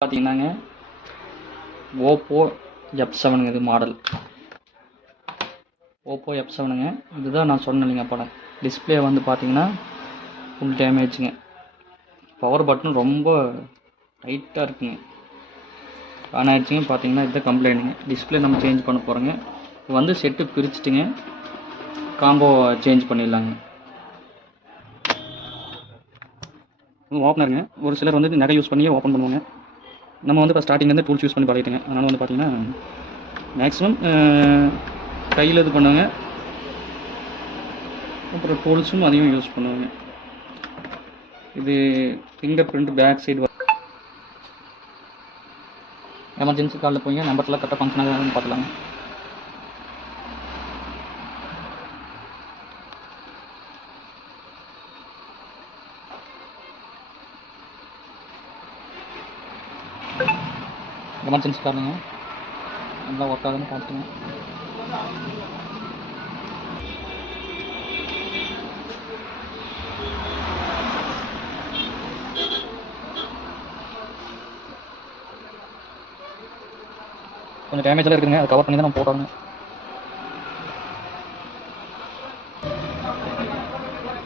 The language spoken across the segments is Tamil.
பார்த்தீங்கன்னாங்க ஓப்போ F7ங்க இது மாடல். ஓப்போ F7ங்க. இதுதான் நான் சொன்னேன் இல்லைங்க அப்போ டிஸ்பிளே வந்து பார்த்தீங்கன்னா ஃபுல் டேமேஜுங்க. பவர் பட்டன் ரொம்ப டைட்டாக இருக்குங்க. ஆன் ஆகிடுச்சிங்க. பார்த்தீங்கன்னா இதுதான் கம்ப்ளைண்ட்டுங்க. டிஸ்பிளே நம்ம சேஞ்ச் பண்ண போகிறோங்க. வந்து செட்டு பிரிச்சுட்டுங்க காம்போ சேஞ்ச் பண்ணிடலாங்க. ஓப்பனருங்க. ஒரு சிலர் வந்து நிறைய யூஸ் பண்ணி ஓப்பன் பண்ணுவாங்க. நம்ம வந்து இப்போ ஸ்டார்டிங்லேருந்து டூல்ஸ் யூஸ் பண்ணி பழகிட்டுங்க. அதனால் வந்து பார்த்தீங்கன்னா மேக்ஸிமம் கையில் இது பண்ணுவாங்க. அப்புறம் டூல்ஸும் அதையும் யூஸ் பண்ணுவாங்க. இது finger print back side emergency காலில் போய் நம்பர்லாம் கரெக்டாக ஃபங்க்ஷன் ஆகுதுன்னு பார்த்துலாங்க. எமர்ஜென்சி காலுங்க நல்லா ஒர்க் ஆகுதுன்னு பார்த்துங்க. கொஞ்சம் டேமேஜெலாம் இருக்குதுங்க. அதை கவர் பண்ணி தான் நம்ம போடுறோங்க.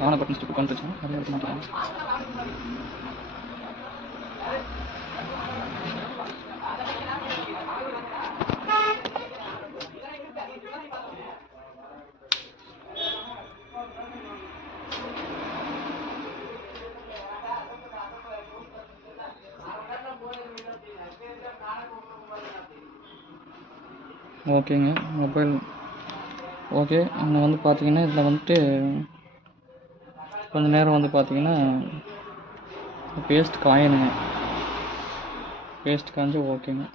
ஆன பட்டன் ஸ்டிக் பண்ணிட்டுருச்சுங்க. நிறைய எடுக்க மாட்டாங்க. ஓகேங்க. Mobile okay. இன்னும் வந்து பார்த்தீங்கன்னா இதில் வந்துட்டு கொஞ்சம் நேரம் வந்து பார்த்தீங்கன்னா பேஸ்ட் காயணுங்க. பேஸ்ட் காய்ஞ்சி ஓகேங்க.